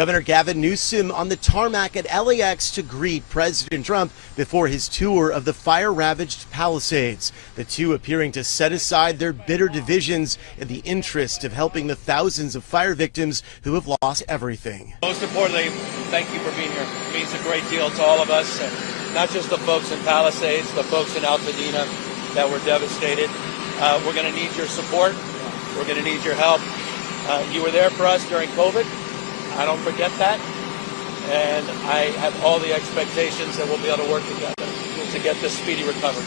Governor Gavin Newsom on the tarmac at LAX to greet President Trump before his tour of the fire-ravaged Palisades. The two appearing to set aside their bitter divisions in the interest of helping the thousands of fire victims who have lost everything. Most importantly, thank you for being here. It means a great deal to all of us, and not just the folks in Palisades, the folks in Altadena that were devastated. We're going to need your support. We're going to need your help. You were there for us during COVID. I don't forget that, and I have all the expectations that we'll be able to work together to get this speedy recovery.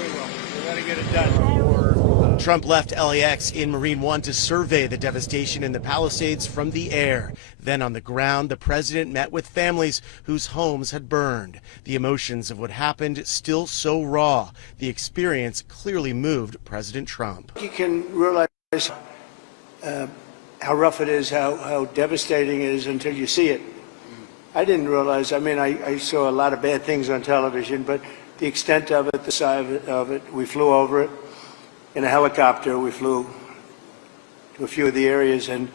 We will. We're going to get it done. Trump left LAX in Marine One to survey the devastation in the Palisades from the air. Then on the ground, the president met with families whose homes had burned. The emotions of what happened still so raw. The experience clearly moved President Trump. You can realize how rough it is, how devastating it is until you see it. I didn't realize, I saw a lot of bad things on television, but the extent of it, the size of it, we flew over it in a helicopter. We flew to a few of the areas, and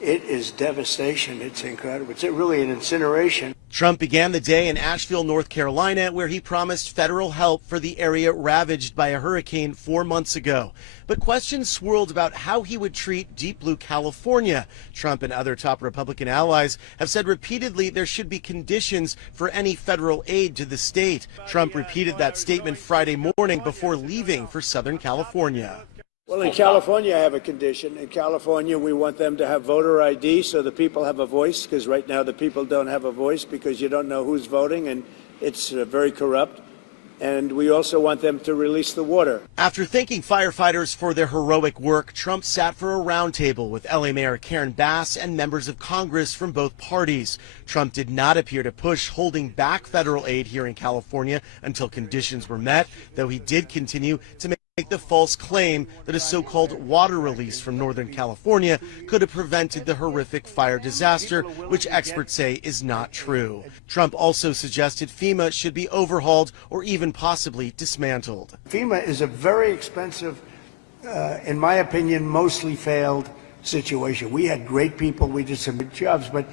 it is devastation. It's incredible. It's really an incineration. Trump began the day in Asheville, North Carolina, where he promised federal help for the area ravaged by a hurricane 4 months ago. But questions swirled about how he would treat deep blue California. Trump and other top Republican allies have said repeatedly there should be conditions for any federal aid to the state. Trump repeated that statement Friday morning before leaving for Southern California. Well, in California, I have a condition. In California, we want them to have voter ID so the people have a voice, because right now the people don't have a voice because you don't know who's voting, and it's very corrupt. And we also want them to release the water. After thanking firefighters for their heroic work, Trump sat for a roundtable with LA Mayor Karen Bass and members of Congress from both parties. Trump did not appear to push holding back federal aid here in California until conditions were met, though he did continue to make the false claim that a so-called water release from Northern California could have prevented the horrific fire disaster, which experts say is not true. Trump also suggested FEMA should be overhauled or even possibly dismantled. FEMA is a very expensive, in my opinion, mostly failed situation. We had great people, we did some good jobs, but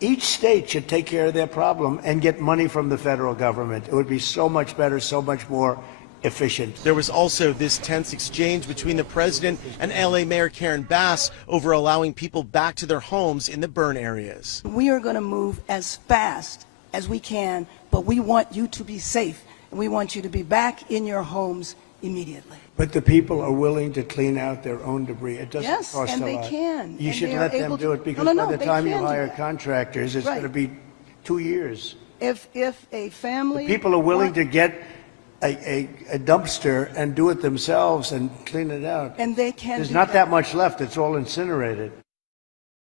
each state should take care of their problem and get money from the federal government. It would be so much better, so much more efficient. There was also this tense exchange between the president and LA Mayor Karen Bass over allowing people back to their homes in the burn areas. We are going to move as fast as we can, but we want you to be safe, and we want you to be back in your homes immediately. But the people are willing to clean out their own debris. It doesn't cost a lot. Yes, and they can. You should let them do it, because by the time you hire contractors, it's going to be 2 years. If a family... People are willing to get a dumpster and do it themselves and clean it out. And they can. There's not that much left. It's all incinerated.